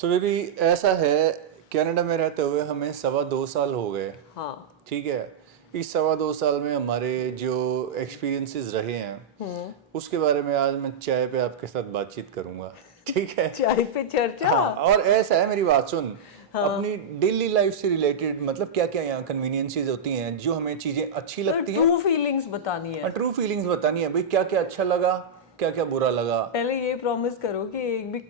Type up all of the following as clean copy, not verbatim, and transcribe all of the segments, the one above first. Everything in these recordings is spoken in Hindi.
सो बेबी ऐसा है, कनाडा में रहते हुए हमें 2.25 साल हो गए। हाँ। ठीक है, इस 2.25 साल में हमारे जो एक्सपीरियंसेस रहे हैं उसके बारे में आज मैं चाय पे आपके साथ बातचीत करूंगा। ठीक है। चाय पे चर्चा। हाँ, और ऐसा है, मेरी बात सुन। अपनी डेली लाइफ से रिलेटेड मतलब क्या क्या यहाँ कन्वीनियंसेस होती हैं जो हमें चीजें अच्छी लगती हैं। ट्रू फीलिंग्स बतानी है। ट्रू फीलिंग्स बतानी है भाई, क्या क्या अच्छा लगा, क्या क्या बुरा लगा। पहले ये प्रॉमिस करो कि एक भी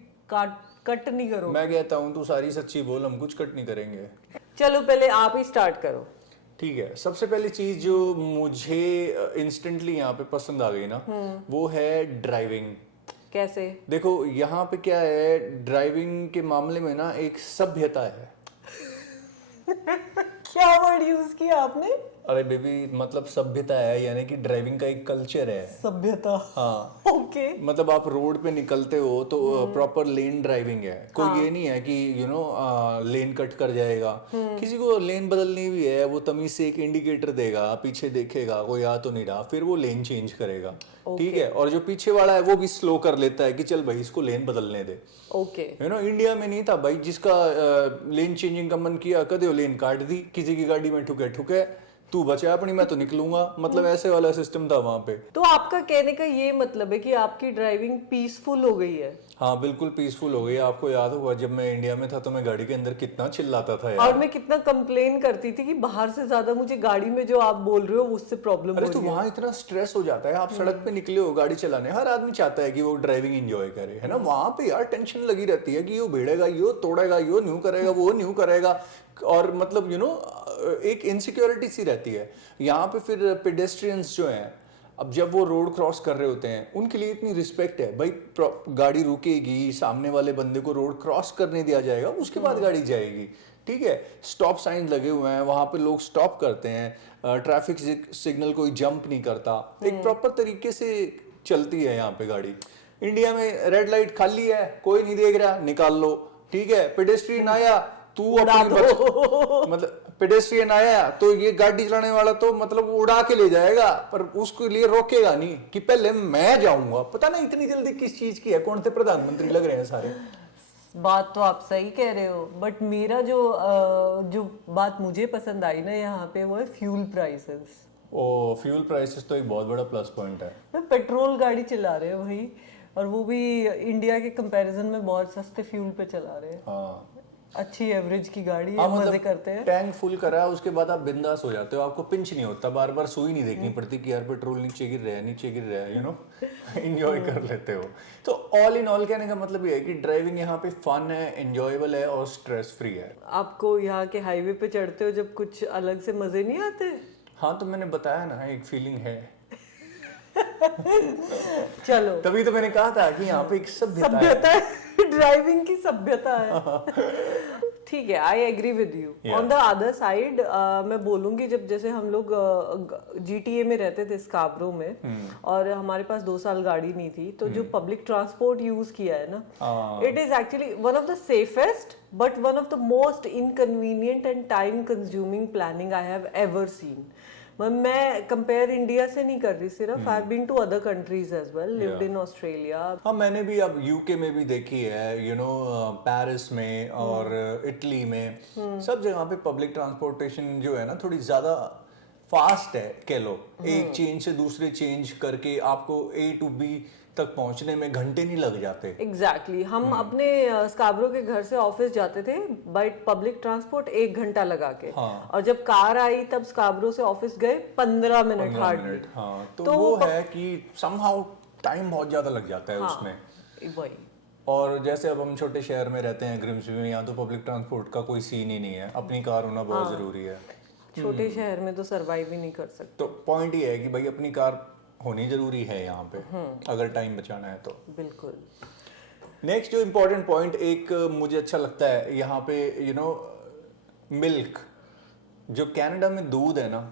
कट नहीं करो। मैं कहता हूँ तू सारी सच्ची बोल, हम कुछ कट नहीं करेंगे। चलो पहले आप ही स्टार्ट करो। ठीक है, सबसे पहली चीज जो मुझे इंस्टेंटली यहाँ पे पसंद आ गई ना, वो है ड्राइविंग। कैसे? देखो यहाँ पे क्या है, ड्राइविंग के मामले में ना एक सभ्यता है। क्या वर्ड यूज किया आपने? अरे बेबी, मतलब सभ्यता है, यानी कि ड्राइविंग का एक कल्चर है। सभ्यता। हाँ। ओके। मतलब आप रोड पे निकलते हो तो प्रॉपर लेन ड्राइविंग है। कोई ये नहीं है कि लेन कट कर जाएगा। किसी को लेन बदलनी भी है, वो तमीज से एक इंडिकेटर देगा, पीछे देखेगा कोई आ तो नहीं रहा, फिर वो लेन चेंज करेगा। ठीक है, और जो पीछे वाला है वो भी स्लो कर लेता है कि चल भाई इसको लेन बदलने दे। ओके। इंडिया में नहीं था भाई, जिसका लेन चेंजिंग का मन किया कदे लेन काट दी, किसी की गाड़ी में ठुके ठुके, तू बचा अपनी मैं तो निकलूंगा। मतलब ऐसे वाला सिस्टम था वहां पे। तो आपका कहने का ये मतलब है कि आपकी ड्राइविंग पीसफुल हो गई है? हाँ बिल्कुल पीसफुल हो गई। आपको याद होगा जब मैं इंडिया में था तो मैं गाड़ी के अंदर कितना चिल्लाता था यार। और मैं कितना कंप्लेन करती थी कि बाहर से ज्यादा मुझे गाड़ी में जो आप बोल रहे हो उससे प्रॉब्लम हो अरे तो रही है। वहां इतना स्ट्रेस हो जाता है, आप सड़क पे निकले हो गाड़ी चलाने, हर आदमी चाहता है कि वो ड्राइविंग एंजॉय करे, है ना। वहां पे यार टेंशन लगी रहती है कि यो भिड़ेगा, यो तोड़ेगा, यो न्यू करेगा, वो न्यू करेगा, और मतलब एक इनसिक्योरिटी सी रहती है। यहाँ पे फिर पेडेस्ट्रियंस जो हैं, अब जब वो रोड क्रॉस कर रहे होते हैं उनके लिए इतनी रिस्पेक्ट है भाई, गाड़ी रुकेगी, सामने वाले बंदे को रोड क्रॉस करने दिया जाएगा, उसके बाद गाड़ी जाएगी। ठीक है, स्टॉप साइन लगे हुए हैं, वहां पे लोग स्टॉप करते हैं, ट्रैफिक सिग्नल कोई जंप नहीं करता, एक प्रॉपर तरीके से चलती है यहाँ पे गाड़ी। इंडिया में रेड लाइट खाली है, कोई नहीं देख रहा, निकाल लो। ठीक है, पेडेस्ट्रियन आया, तू मतलब पेडेस्ट्रियन आया तो ये गाड़ी चलाने वाला तो मतलब उड़ा के ले जाएगा, पर उसके लिए रोकेगा नहीं कि पहले मैं जाऊंगा। पता नहीं इतनी जल्दी किस चीज की है, कौन से प्रधानमंत्री लग रहे हैं सारे। बात तो आप सही कह रहे हो, बट मेरा जो बात मुझे पसंद आई ना यहाँ पे वो है फ्यूल प्राइसेस। ओ, फ्यूल प्राइसेस तो एक बहुत बड़ा प्लस पॉइंट है। मैं पेट्रोल गाड़ी चला रहे हो भाई, और वो भी इंडिया के कंपैरिजन में बहुत सस्ते फ्यूल पे चला रहे हैं। हाँ, अच्छी एवरेज की गाड़ी है, मतलब मजे करते हैं। टैंक फुल करा उसके बाद आप बिंदास हो जाते हो, आपको पिंच नहीं होता, बार बार सुई नहीं देखनी पड़ती कि यार पेट्रोल नीचे गिर रहा है, नीचे गिर रहा है, एंजॉय कर लेते हो। तो ऑल इन ऑल कहने का मतलब ये है कि ड्राइविंग यहाँ पे फन है, एंजॉयबल है और स्ट्रेस फ्री है। आपको यहाँ के हाईवे पे चढ़ते हो जब कुछ अलग से मजे नहीं आते? हाँ, तो मैंने बताया ना, एक फीलिंग है। चलो, तभी तो मैंने कहा था कि यहाँ पे एक सभ्यता है, ड्राइविंग की सभ्यता है। ठीक है, I agree with you. On the other side मैं बोलूंगी, जब जैसे हम लोग GTA में रहते थे, स्काब्रो में, और हमारे पास 2 साल गाड़ी नहीं थी, तो जो पब्लिक ट्रांसपोर्ट यूज किया है ना, it is actually one of the safest but one of the most inconvenient and time consuming planning I have ever seen. मैं कंपेयर इंडिया से नहीं कर रही सिर्फ, I have been to other countries as well, lived in Australia. हाँ, मैंने भी अब यूके में भी देखी है, पेरिस में और इटली में, सब जगह पे पब्लिक ट्रांसपोर्टेशन जो है ना थोड़ी ज्यादा फास्ट है कह लो। एक चेंज से दूसरे चेंज करके आपको A to B तक पहुंचने में घंटे नहीं लग जाते। एग्जैक्टली हम अपने स्काब्रो के घर से ऑफिस जाते थे बाय पब्लिक ट्रांसपोर्ट 1 घंटा लगा के। हाँ। और जब कार आई तब स्काब्रो से ऑफिस गए 15 मिनट हार्डली। हाँ, तो वो है कि समहाउ टाइम बहुत ज्यादा लग जाता है उसमें। वही। और जैसे अब हम छोटे शहर में रहते हैं ग्रिम्सबी में, यहाँ तो पब्लिक ट्रांसपोर्ट का कोई सीन ही नहीं है, अपनी कार होना बहुत जरूरी है। छोटे शहर में तो सरवाइव ही नहीं कर सकते। तो पॉइंट ये है कि भाई अपनी कार होनी जरूरी है यहाँ पे, अगर टाइम बचाना है तो। बिल्कुल। नेक्स्ट जो इम्पोर्टेंट पॉइंट एक मुझे अच्छा लगता है यहाँ पे, मिल्क। जो कनाडा में दूध है ना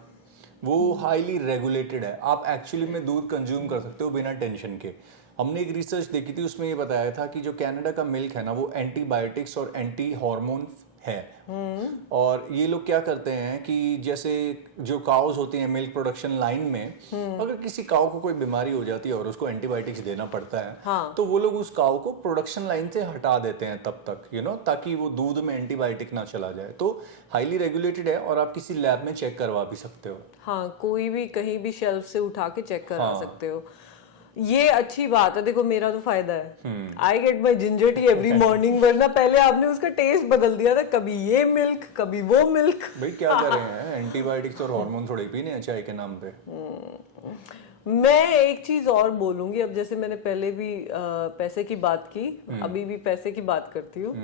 वो हाईली रेगुलेटेड है, आप एक्चुअली में दूध कंज्यूम कर सकते हो बिना टेंशन के। हमने एक रिसर्च देखी थी, उसमें ये बताया था कि जो कनाडा का मिल्क है ना वो एंटीबायोटिक्स और एंटी हार्मोन है। और ये लोग क्या करते हैं कि जैसे जो काउस होती हैं मिल्क प्रोडक्शन लाइन में, अगर किसी काउ को कोई बीमारी हो जाती है और उसको एंटीबायोटिक्स देना पड़ता है, हाँ। तो वो लोग उस काउ को प्रोडक्शन लाइन से हटा देते हैं तब तक, ताकि वो दूध में एंटीबायोटिक ना चला जाए। तो हाईली रेगुलेटेड है और आप किसी लैब में चेक करवा भी सकते हो। हाँ, कोई भी कहीं भी शेल्फ से उठा के चेक करा सकते हो। ये अच्छी बात है। देखो मेरा तो फायदा है, I get my ginger tea every morning, वरना पहले आपने उसका टेस्ट बदल दिया था, कभी ये मिल्क कभी वो मिल्क। भाई क्या कर रहे हैं, एंटीबायोटिक्स और हार्मोन थोड़े पीने हैं चाय के नाम पे। मैं एक चीज और बोलूंगी, अब जैसे मैंने पहले भी पैसे की बात की, अभी भी पैसे की बात करती हूँ।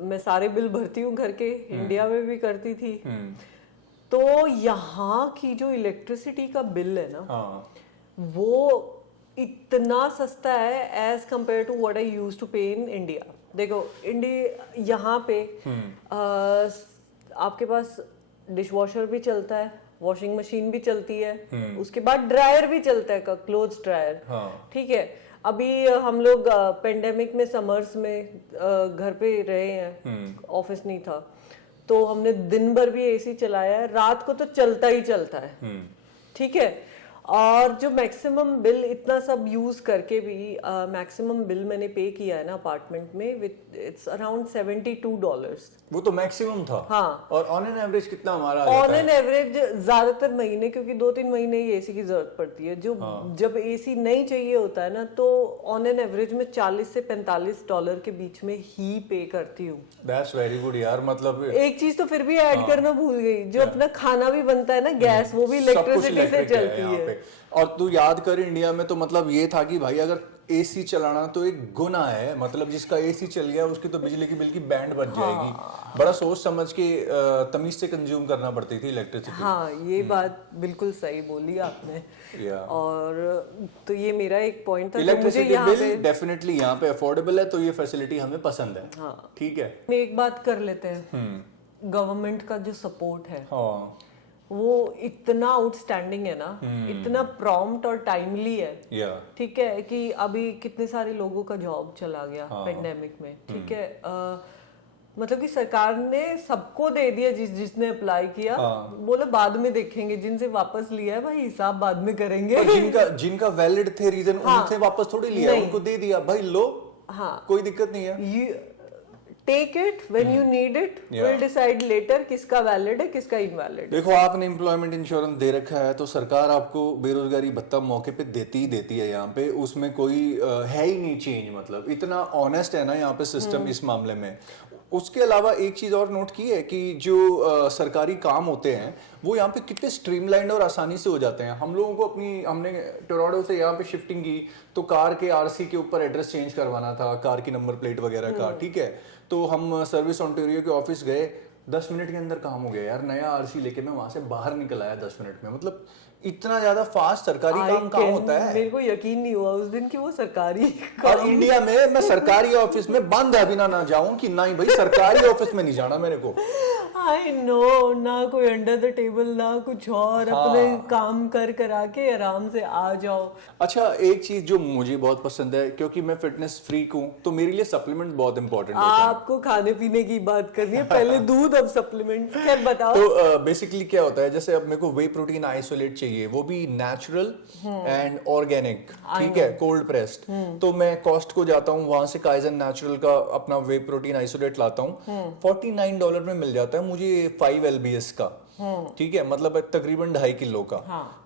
मैं सारे बिल भरती हूँ घर के, इंडिया में भी करती थी। तो यहाँ की जो इलेक्ट्रिसिटी का बिल है ना, वो इतना सस्ता है as compared to what I used to pay in India. देखो इंडिया यहाँ पे आपके पास डिश वॉशर भी चलता है, वॉशिंग मशीन भी चलती है, उसके बाद ड्रायर भी चलता है, क्लोथ्स ड्रायर। ठीक है, अभी हम लोग पेंडेमिक में समर्स में घर पे रहे हैं, ऑफिस नहीं था, तो हमने दिन भर भी एसी चलाया है, रात को तो चलता ही चलता है। ठीक है, और जो मैक्सिमम बिल इतना सब यूज करके भी मैक्सिमम बिल मैंने पे किया है ना अपार्टमेंट में, विद इट्स अराउंड $72। वो तो मैक्सिमम था। हाँ। और ऑन एन एवरेज कितना हमारा ऑन एन एवरेज ज्यादातर महीने, क्योंकि 2-3 महीने ही एसी की जरूरत पड़ती है, जो जब एसी नहीं चाहिए होता है ना, तो ऑन एन एवरेज में $40 से $45 के बीच में ही पे करती हूँ। दैट्स वेरी गुड यार। मतलब एक चीज तो फिर भी ऐड करना भूल गई, जो अपना खाना भी बनता है ना, गैस, वो भी इलेक्ट्रिसिटी से चलती है। और तू याद कर, इंडिया में तो मतलब ये था कि भाई अगर एसी चलाना तो एक गुना है, मतलब जिसका एसी चल गया उसकी तो बिजली की बिल की बैंड बज जाएगी। बड़ा सोच समझ के तमीज से कंज्यूम करना पड़ती थी इलेक्ट्रिसिटी। हाँ, ये बात बिल्कुल सही बोली आपने। और तो ये मेरा एक पॉइंट था। इलेक्ट्रिसिटी बिल डेफिनेटली यहाँ पे अफोर्डेबल है, तो ये फैसिलिटी हमें पसंद है। हाँ, ठीक है। एक बात कर लेते हैं, गवर्नमेंट का जो सपोर्ट है वो इतना आउटस्टैंडिंग है ना, इतना प्रॉम्प्ट और टाइमली है। ठीक है, कि अभी कितने सारे लोगों का जॉब चला गया पेंडेमिक में। ठीक है, मतलब कि सरकार ने सबको दे दिया, जिसने अप्लाई किया, बोला बाद में देखेंगे, जिनसे वापस लिया है भाई हिसाब बाद में करेंगे। जिनका वैलिड थे रीजन, उनसे वापस थोड़ी लिया, उनको दे दिया भाई, लो। हाँ, कोई दिक्कत नहीं है। Take it when you need it, will decide later किसका वैलिड है किसका इनवैलिड। देखो, आपने एम्प्लॉयमेंट इंश्योरेंस दे रखा है तो सरकार आपको बेरोजगारी भत्ता मौके पे देती ही देती है। यहाँ पे उसमें कोई है ही नहीं चेंज, मतलब इतना ऑनेस्ट है ना यहाँ पे सिस्टम इस मामले में। उसके अलावा एक चीज और नोट की है कि जो सरकारी काम होते हैं वो यहाँ पे कितने स्ट्रीमलाइंड और आसानी से हो जाते हैं। हम लोगों को हमने टोरंटो से यहाँ पे शिफ्टिंग की तो कार के आरसी के ऊपर एड्रेस चेंज करवाना था, कार की नंबर प्लेट वगैरह का। ठीक है, तो हम सर्विस ओंटारियो के ऑफिस गए, 10 मिनट के अंदर काम हो गया यार। नया आरसी लेके मैं वहां से बाहर निकल आया 10 मिनट में। मतलब इतना ज्यादा फास्ट सरकारी काम कहाँ होता है। मेरे को यकीन नहीं हुआ उस दिन कि वो सरकारी और इंडिया में मैं सरकारी ऑफिस में बंद है बिना ना जाऊं कि नहीं भाई सरकारी ऑफिस में नहीं जाना मेरे को। आई नो, ना कोई अंडर द टेबल ना कुछ और, अपने काम करा के आराम से आ जाओ। अच्छा, एक चीज जो मुझे बहुत पसंद है, क्योंकि मैं फिटनेस फ्रीक हूँ, तो मेरे लिए सप्लीमेंट बहुत इंपॉर्टेंट होता है। आपको खाने पीने की बात करनी है, पहले दूध अब सप्लीमेंट, खैर बताओ। तो बेसिकली क्या होता है, जैसे अब मेरे को वे प्रोटीन आइसोलेट चाहिए, वो भी नेचुरल एंड ऑर्गेनिक। ठीक है, कोल्ड प्रेस्ड। तो मैं कॉस्टको जाता हूँ, वहां से काइजन नेचुरल का अपना वे प्रोटीन आइसोलेट लाता हूँ। $49 में मिल जाता है मुझे 5 LBS का। ठीक है, मतलब तकरीबन 2.5 किलो का।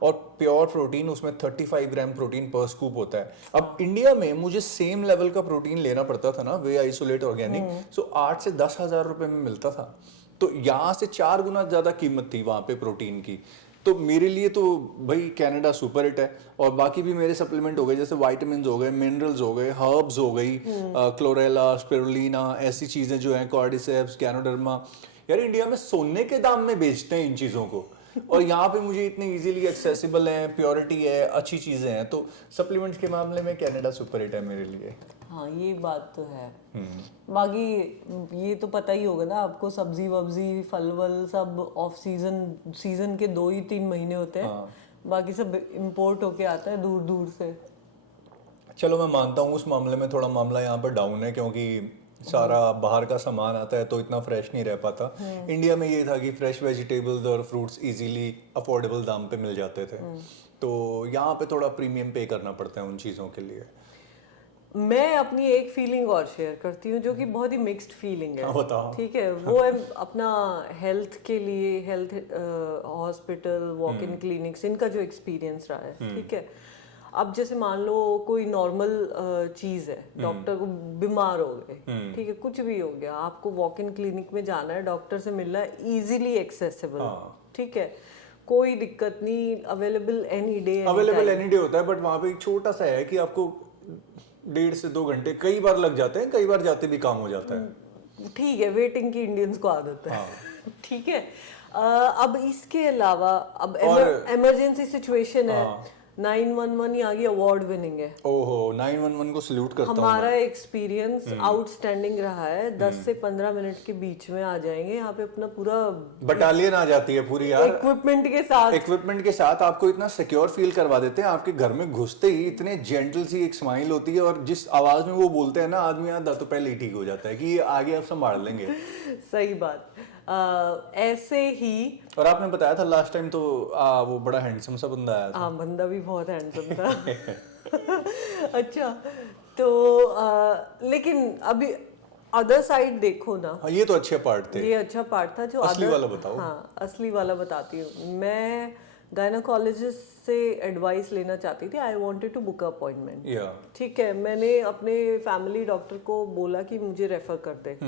और प्योर प्रोटीन, उसमें 35 ग्राम प्रोटीन पर स्कूप होता है। अब इंडिया में मुझे सेम लेवल का प्रोटीन लेना पड़ता था ना, वे आइसोलेट ऑर्गेनिक, सो 8 से 10 हजार रुपए में मिलता था। तो यहाँ से 4 गुना ज्यादा कीमत थी वहां पे प्रोटीन की। तो मेरे लिए तो भाई कनाडा सुपर हिट है। और बाकी भी मेरे सप्लीमेंट हो गए, जैसे विटामिन्स हो गए, मिनरल्स हो गए, हर्ब्स हो गई, क्लोरेला, स्पिरुलिना, ऐसी चीजें जो हैं, कॉर्डिसेप्स, गैनोडर्मा। यार इंडिया में सोने के दाम में बेचते हैं इन चीजों को, और यहाँ पे मुझे इतनी इजीली एक्सेसिबल है, प्योरिटी है, अच्छी चीजें हैं। तो सप्लीमेंट्स के मामले में कनाडा सुपर हिट है मेरे लिए। हाँ, ये बात तो है। बाकी ये तो पता ही होगा ना आपको, सब्जी वब्जी फल वल सब ऑफ सीजन के 2-3 महीने होते हैं। बाकी सब इंपोर्ट होके आता है दूर दूर से। चलो मैं मानता हूँ उस मामले में थोड़ा मामला यहाँ पर डाउन है, क्योंकि सारा बाहर का सामान आता है तो इतना फ्रेश नहीं रह पाता। इंडिया में ये था कि फ्रेश वेजिटेबल्स और फ्रूट्स इजीली अफोर्डेबल दाम पे मिल जाते थे, तो यहाँ पे थोड़ा प्रीमियम पे करना पड़ता है उन चीज़ों के लिए। मैं अपनी एक फीलिंग और शेयर करती हूँ जो कि बहुत ही मिक्स्ड फीलिंग है। हाँ, बताओ। ठीक है, वो है अपना हेल्थ के लिए, health hospital, walk in clinics, इनका जो एक्सपीरियंस रहा है। ठीक है, अब जैसे मान लो कोई नॉर्मल चीज है, डॉक्टर को बीमार हो गए, ठीक है, कुछ भी हो गया, आपको वॉक इन क्लिनिक में जाना है, डॉक्टर से मिलना है, इजीली एक्सेसिबल। ठीक है, कोई दिक्कत नहीं, available any day, available any day होता है, बट वहाँ पे एक छोटा सा है कि आपको 1.5 से 2 घंटे कई बार लग जाते हैं, कई बार जाते भी काम हो जाता है। ठीक है, वेटिंग की इंडियंस को आदत है। ठीक है, अब इसके अलावा अब इमरजेंसी सिचुएशन है, 911 ही आगे अवार्ड विनिंग है। ओहो, 911 को सल्यूट करता हूँ। हमारा एक्सपीरियंस आउटस्टैंडिंग रहा है। 10 से 15 मिनट के बीच में आ जाएंगे यहाँ पे, अपना पूरा बटालियन आ जाती है पूरी यार, इक्विपमेंट के साथ आपको इतना सिक्योर फील करवा देते हैं। आपके घर में घुसते ही इतने जेंटल सी एक स्माइल होती है, और जिस आवाज में वो बोलते हैं ना, आदमी आधा तो पहले ही ठीक हो जाता है कि ये आगे आप संभाल लेंगे। सही बात। ऐसे ही, और आपने बताया था लास्ट टाइम तो वो बड़ा हैंडसम सा बंदा आया था। हाँ, बंदा भी बहुत हैंडसम था। अच्छा, तो लेकिन अभी अदर साइड देखो ना। हाँ, ये तो अच्छे पार्ट थे। ये अच्छा पार्ट था। जो असली वाला बताओ। हाँ, असली वाला बताती हूँ। मैं गायनाकोलॉजिस्ट से एडवाइस लेना चाहती थी। I wanted to book appointment. ठीक है, मैंने अपने फैमिली डॉक्टर को बोला कि मुझे रेफर कर दे।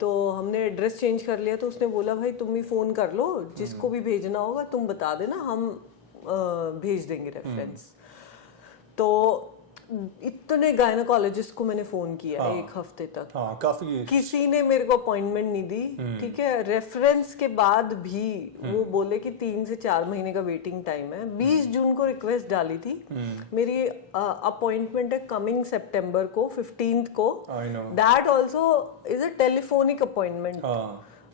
तो हमने एड्रेस चेंज कर लिया, तो उसने बोला भाई तुम ही फोन कर लो, जिसको भी भेजना होगा तुम बता देना, हम भेज देंगे रेफरेंस। तो इतने गायनाकोलॉजिस्ट को मैंने फोन किया एक हफ्ते तक। हाँ, काफी। किसी ने मेरे को अपॉइंटमेंट नहीं दी। ठीक है, रेफरेंस के बाद भी वो बोले कि 3 से 4 महीने का वेटिंग टाइम है। 20 जून को रिक्वेस्ट डाली थी। मेरी अपॉइंटमेंट है कमिंग सितंबर को, 15th को। That also is a telephonic appointment.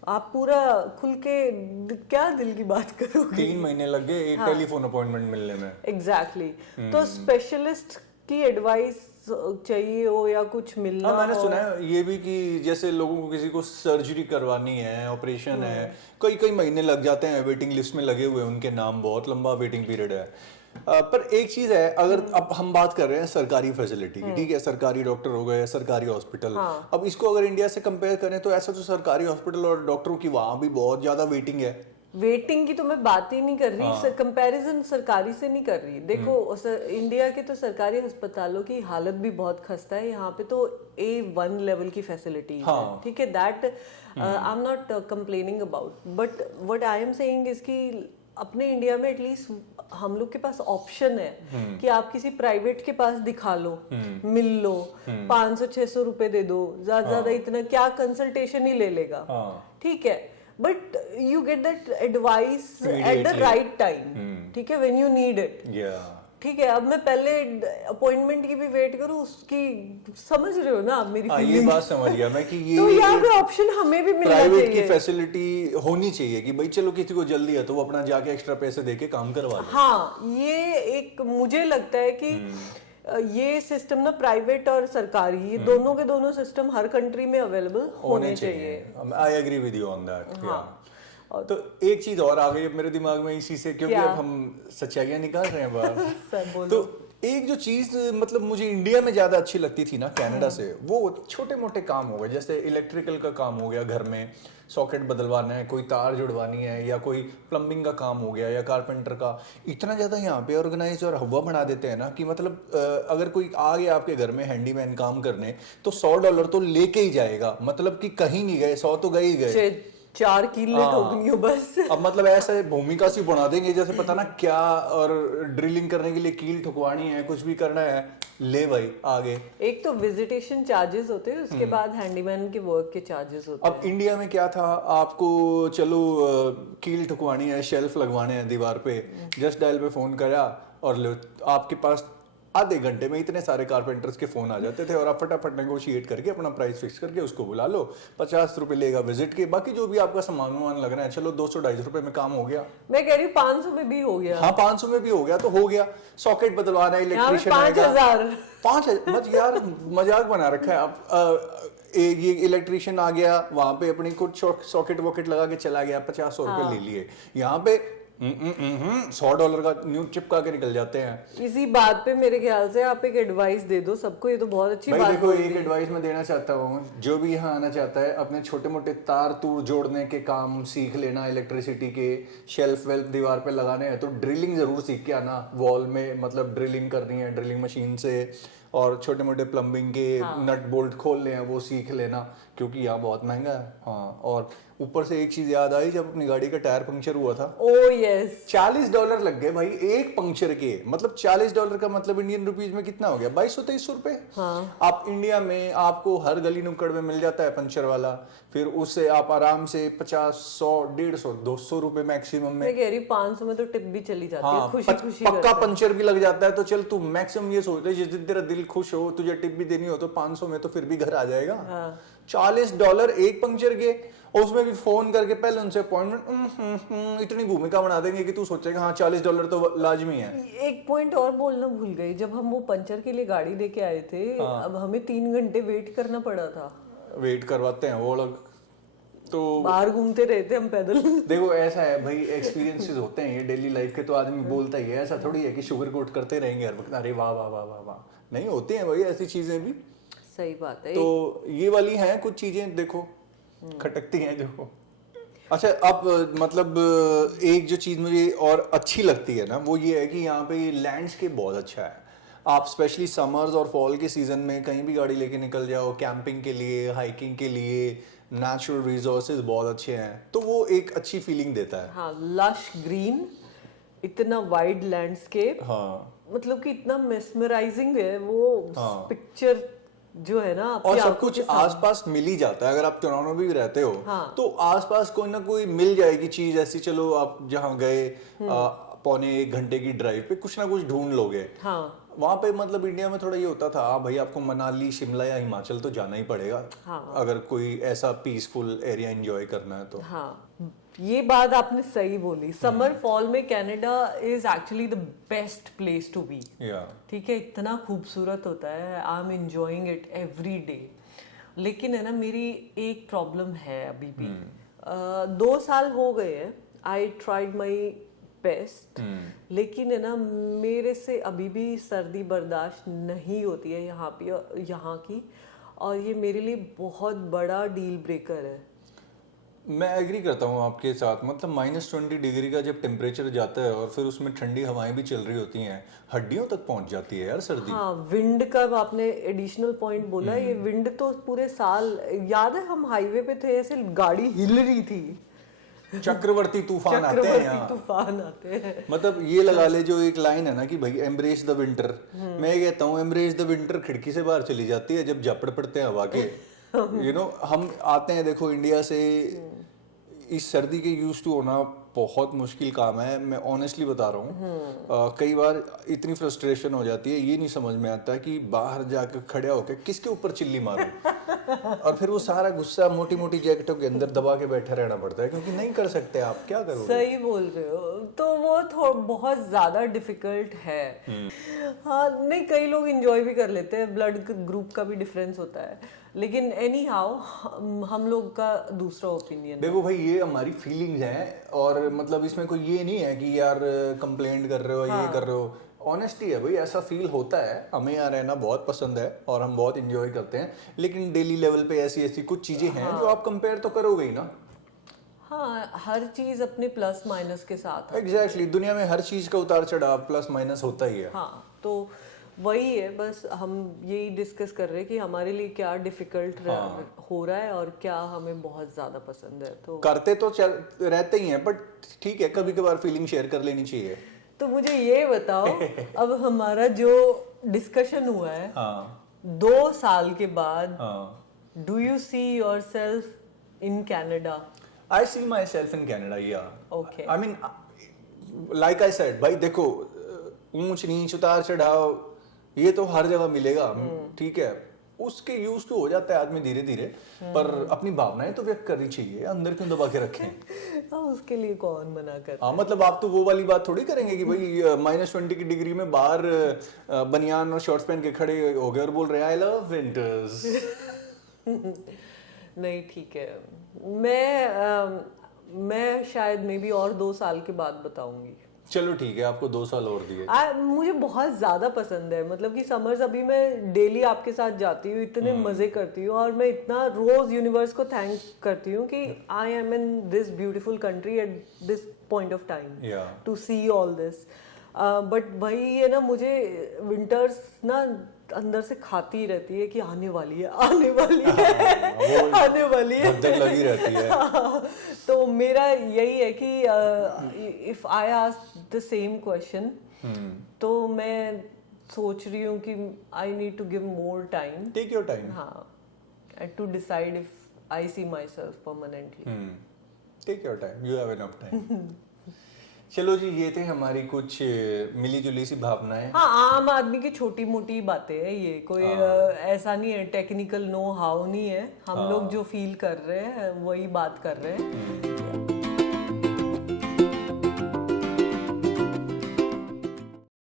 आप पूरा खुल के क्या दिल की बात करोगे। 3 महीने लग गए एक टेलीफोन अपॉइंटमेंट मिलने में। एग्जैक्टली। तो स्पेशलिस्ट की एडवाइस चाहिए हो या कुछ मिलना मैंने सुना है ये भी कि जैसे लोगों को किसी को सर्जरी करवानी है, ऑपरेशन है, कई महीने लग जाते हैं, वेटिंग लिस्ट में लगे हुए उनके नाम, बहुत लंबा वेटिंग पीरियड है। पर एक चीज है, अगर अब हम बात कर रहे हैं सरकारी फैसिलिटी की, ठीक है, सरकारी डॉक्टर हो गए, सरकारी हॉस्पिटल। अब इसको अगर इंडिया से कंपेयर करें तो ऐसा तो सरकारी हॉस्पिटल और डॉक्टरों की वहां भी बहुत ज्यादा वेटिंग है। वेटिंग की तो मैं बात ही नहीं कर रही। कंपैरिजन सरकारी से नहीं कर रही। देखो, इंडिया के तो सरकारी अस्पतालों की हालत भी बहुत खस्ता है। यहाँ पे तो A1 लेवल की फैसिलिटीज है। ठीक है, that I am not complaining about, but what I am saying is कि अपने इंडिया में एटलीस्ट हम लोग के पास ऑप्शन है कि आप किसी प्राइवेट के पास दिखा लो, मिल लो, 500-600 रुपए दे दो, ज्यादा इतना क्या, कंसल्टेशन ही ले लेगा। ठीक है, but you get that advice at the right time. ठीक है, व्हेन यू नीड इट। ठीक है, अब मैं पहले अपॉइंटमेंट की भी वेट करूं उसकी, समझ रहे हो ना आप मेरी फीलिंग? ये बात समझ गया मैं कि ये तो यहाँ पे ऑप्शन हमें भी मिलना चाहिए। प्राइवेट की फैसिलिटी होनी चाहिए कि भाई चलो किसी को जल्दी है तो वो अपना जाके एक्स्ट्रा पैसे देके काम करवा ले। हाँ, ये एक मुझे लगता है कि ये सिस्टम ना, प्राइवेट और सरकारी, ये दोनों के दोनों सिस्टम हर कंट्री में अवेलेबल होने चाहिए। I agree with you on that. तो एक चीज और आ गई अब मेरे दिमाग में इसी से, क्योंकि अब हम सच्चाइयां निकाल रहे हैं बाहर। तो एक जो चीज मतलब मुझे इंडिया में ज्यादा अच्छी लगती थी ना कनाडा से, वो छोटे मोटे काम हो गए, जैसे इलेक्ट्रिकल का काम हो गया, घर में सॉकेट बदलवाना है, कोई तार जुड़वानी है, या कोई प्लम्बिंग का काम हो गया, या कारपेंटर का, इतना ज्यादा यहाँ पे ऑर्गेनाइज और हवा बना देते हैं ना कि मतलब अगर कोई आ गया आपके घर में हैंडीमैन काम करने तो $100 तो लेके ही जाएगा, मतलब कि कहीं नहीं गए, 100 तो गए ही गए। 4 कीले ठोकनी हो बस। अब मतलब ऐसे भूमिका सी बना देंगे जैसे पता ना क्या, और ड्रिलिंग करने के लिए कील ठुकवानी है, कुछ भी करना है, ले भाई आगे। एक तो विजिटेशन चार्जेस होते हैं, उसके बाद हैंडीमैन के वर्क के चार्जेस होते हैं। अब इंडिया में क्या था, आपको चलो कील ठुकवानी है, शेल्फ लगवाने हैं दीवार पे, जस्ट डायल पे फोन करा और लो, आपके पास आधे घंटे में इतने सारे कारपेंटर्स के फोन आ जाते थे, और आप फटाफट नेगोशिएट करके अपना प्राइस फिक्स करके उसको बुला लो, 50 रुपए लेगा विजिट के, बाकी जो भी आपका सामान लग रहा है, चलो 200-250 रुपए में काम हो गया। मैं कह रही हूँ 500 में भी हो गया। हाँ, 500 में भी हो गया तो हो गया। सॉकेट बदलवाना है, इलेक्ट्रिशियन 5000 5,000 मत यार, मजाक बना रखा है आप। ये इलेक्ट्रिशियन आ गया, वहां पे अपनी कुछ सॉकेट वॉकेट लगा के चला गया, 50-100 रुपए ले लिए। यहाँ पे $100 का न्यू चिपका के निकल जाते हैं। इसी बात पे मेरे ख्याल से आप एक एडवाइस दे दो सबको, ये तो बहुत अच्छी भाई बात देखो, बोल दी। एक एडवाइस मैं देना चाहता हूँ, जो भी यहाँ आना चाहता है अपने छोटे मोटे तार तूर जोड़ने के काम सीख लेना, इलेक्ट्रिसिटी के शेल्फ वेल्फ दीवार पे लगाने हैं तो ड्रिलिंग जरूर सीख के आना, वॉल में मतलब ड्रिलिंग करनी है ड्रिलिंग मशीन से, और छोटे मोटे प्लम्बिंग के नट बोल्ट खोलने हैं वो सीख लेना, क्योंकि यहाँ बहुत महंगा है। हाँ, और ऊपर से एक चीज याद आई, जब अपनी गाड़ी का टायर पंक्चर हुआ था, ओह यस, $40 लग गए भाई एक पंक्चर के। मतलब $40 का मतलब इंडियन रुपीज में कितना हो गया, 2200-2300 रुपए। हाँ। आप इंडिया में आपको हर गली नुक्कड़ में मिल जाता है पंचर वाला, फिर उससे आप आराम से 50, 100, 150, 200 रुपए मैक्सिमम में। मैं कह रही 500 में तो टिप भी चली जाती है, खुशी खुशी पक्का पंचर भी लग जाता है। तो चल तू मैक्सिमम ये सोच ले, जिस दिन तेरा दिल खुश हो, तुझे टिप भी देनी हो तो 500 में तो फिर भी घर आ जाएगा। $40 एक पंक्चर के, और उसमें भी फोन करके पहले उनसे अपॉइंटमेंट, इतनी भूमिका बना देंगे कि तू सोचेगा हाँ $40 तो लाजमी है। एक पॉइंट और बोलना भूल गई, जब हम वो पंचर के लिए गाड़ी लेके आए थे, अब हमें 3 घंटे वेट करना पड़ा था। वेट करवाते हैं वो लोग, तो बाहर घूमते रहते हम पैदल। देखो ऐसा है भाई, एक्सपीरियंसेस होते हैं ये डेली लाइफ के, तो आदमी बोलता ही है, ऐसा थोड़ी है कि शुगर कोट करते रहेंगे हर वक्त, अरे वाह वाह वाह वाह वाह, नहीं होते हैं भाई ऐसी चीजें भी। सही बात है। तो ये वाली हैं कुछ चीजें, देखो खटकती हैं जो। अच्छा, अब मतलब एक जो चीज मुझे और अच्छी लगती है ना, वो ये है कि यहाँ पे लैंडस्केप बहुत अच्छा है। आप स्पेशली समर्स और फॉल के सीजन में कहीं भी गाड़ी लेके निकल जाओ, कैंपिंग के लिए, हाइकिंग के लिए, नेचुरल रिसोर्सेज बहुत अच्छे हैं, तो वो एक अच्छी फीलिंग देता है। हाँ, लश ग्रीन, इतना वाइड लैंडस्केप, हाँ, मतलब कि इतना मेस्मराइजिंग है वो पिक्चर जो है ना, आपकी और सब आंखों कुछ के सामने। आसपास मिल ही जाता है। अगर आप टोरंटो भी रहते हो हाँ। तो आसपास कोई ना कोई मिल जाएगी चीज ऐसी। चलो आप जहाँ गए, पौने 1 घंटे की ड्राइव पे कुछ ना कुछ ढूंढ लोगे। हाँ, वहां पे मतलब इंडिया में थोड़ा ये होता था, हाँ भाई आपको मनाली, शिमला या हिमाचल तो जाना ही पड़ेगा। हाँ। अगर कोई ऐसा पीसफुल एरिया एंजॉय करना है तो। हाँ, ये बात आपने सही बोली। समर फॉल में Canada is actually the best place to be. ठीक है, इतना खूबसूरत होता है, I am enjoying it every day. लेकिन है ना, मेरी एक प्रॉब्लम है अभी भी। 2 साल हो गए हैं, आई ट्राइड माई बेस्ट, लेकिन है ना मेरे से अभी भी सर्दी बर्दाश्त नहीं होती है यहाँ की, और ये मेरे लिए बहुत बड़ा डील ब्रेकर है। मैं एग्री करता हूँ आपके साथ। मतलब -20 डिग्री का जब टेम्परेचर जाता है और फिर उसमें ठंडी हवाएं भी चल रही होती हैं, हड्डियों तक पहुंच जाती है यार सर्दी। हाँ, विंड का आपने एडिशनल पॉइंट बोला, ये विंड तो पूरे साल, याद है हम हाईवे पे थे, ऐसे गाड़ी हिल रही थी, चक्रवर्ती तूफान आते हैं यहाँ। तूफान आते हैं। मतलब ये लगा ले, जो एक लाइन है ना कि भाई एम्ब्रेस द विंटर, मैं ये कहता हूँ एम्ब्रेस द विंटर खिड़की से बाहर चली जाती है जब झापड़ पड़ते हैं हवा के। हम आते हैं देखो इंडिया से, इस सर्दी के यूज टू होना बहुत मुश्किल काम है। मैं ऑनेस्टली बता रहा हूँ, कई बार इतनी फ्रस्ट्रेशन हो जाती है, ये नहीं समझ में आता कि बाहर जाकर खड़े होकर किसके ऊपर चिल्ली मारूं। और फिर वो सारा गुस्सा मोटी मोटी जैकेटों के अंदर दबा के बैठे रहना पड़ता है, क्योंकि नहीं कर सकते, आप क्या करोगे। सही बोल रहे हो, तो वो बहुत ज्यादा डिफिकल्ट है। हाँ, नहीं, कई लोग एंजॉय भी कर लेते हैं, ब्लड ग्रुप का भी डिफरेंस होता है, लेकिन एनी हाउ हम लोग का दूसरा ओपिनियन। देखो भाई, ये हमारी फीलिंग्स हैं, और मतलब इसमें कोई ये नहीं है कि यार कंप्लेंट कर रहे हो, ये कर रहे हो। ऑनेस्टी है भाई, ऐसा फील होता है। हमें यहाँ रहना बहुत पसंद है और हम बहुत इंजॉय करते हैं, लेकिन डेली लेवल पे ऐसी ऐसी कुछ चीजें हैं जो आप कंपेयर तो करोगे ही ना। हाँ, हर चीज अपने प्लस माइनस के साथ है। एग्जैक्टली, दुनिया में हर चीज का उतार चढ़ाव प्लस माइनस होता ही है। हाँ, तो वही है, बस हम यही डिस्कस कर रहे हैं कि हमारे लिए क्या डिफिकल्ट हो रहा है और क्या हमें बहुत ज्यादा पसंद है। तो करते तो रहते ही हैं, बट ठीक है, कभी कभार फीलिंग शेयर कर लेनी चाहिए। तो मुझे ये बताओ, अब हमारा जो डिस्कशन हुआ है 2 साल के बाद, do you see yourself in Canada? I see my self in Canada, या Okay. I mean like I said, भाई देखो ऊंच नीच उतार चढ़ाव ये तो हर जगह मिलेगा, ठीक है, उसके यूज टू हो जाता है आदमी धीरे धीरे, पर अपनी भावनाएं तो व्यक्त करनी चाहिए, अंदर क्यों दबा के रखें। हाँ, उसके लिए कौन मना कर। हाँ, मतलब आप तो वो वाली बात थोड़ी करेंगे कि भाई -20 की डिग्री में बाहर बनियान और शॉर्ट्स पहन के खड़े हो गए और बोल रहे हैं आई लव विंटर्स। नहीं ठीक है, मैं शायद मे बी और 2 साल के बाद बताऊंगी। चलो ठीक है, आपको 2 साल और दिए। मुझे बहुत ज्यादा पसंद है, मतलब कि समर्स अभी मैं डेली आपके साथ जाती हूँ, इतने मजे करती हूँ, और मैं इतना रोज यूनिवर्स को थैंक करती हूँ कि I am in this beautiful country at this point of time to see all this. But वही है ना, मुझे विंटर्स ना अंदर से खाती ही रहती है कि आने वाली है, आने वाली है, आने वाली है, धक लगी रहती है। तो मेरा यही है कि if I ask the same question, तो मैं सोच रही हूँ कि I need to give more time, take your time, हाँ, to decide if I see my self permanently. Take your time, you have enough time. चलो जी, ये थे हमारी कुछ मिली जुली सी भावनाएं। हाँ, आम आदमी की छोटी मोटी बातें है ये, कोई ऐसा नहीं है, टेक्निकल नो हाउ नहीं है, हम लोग जो फील कर रहे हैं वही बात कर रहे हैं।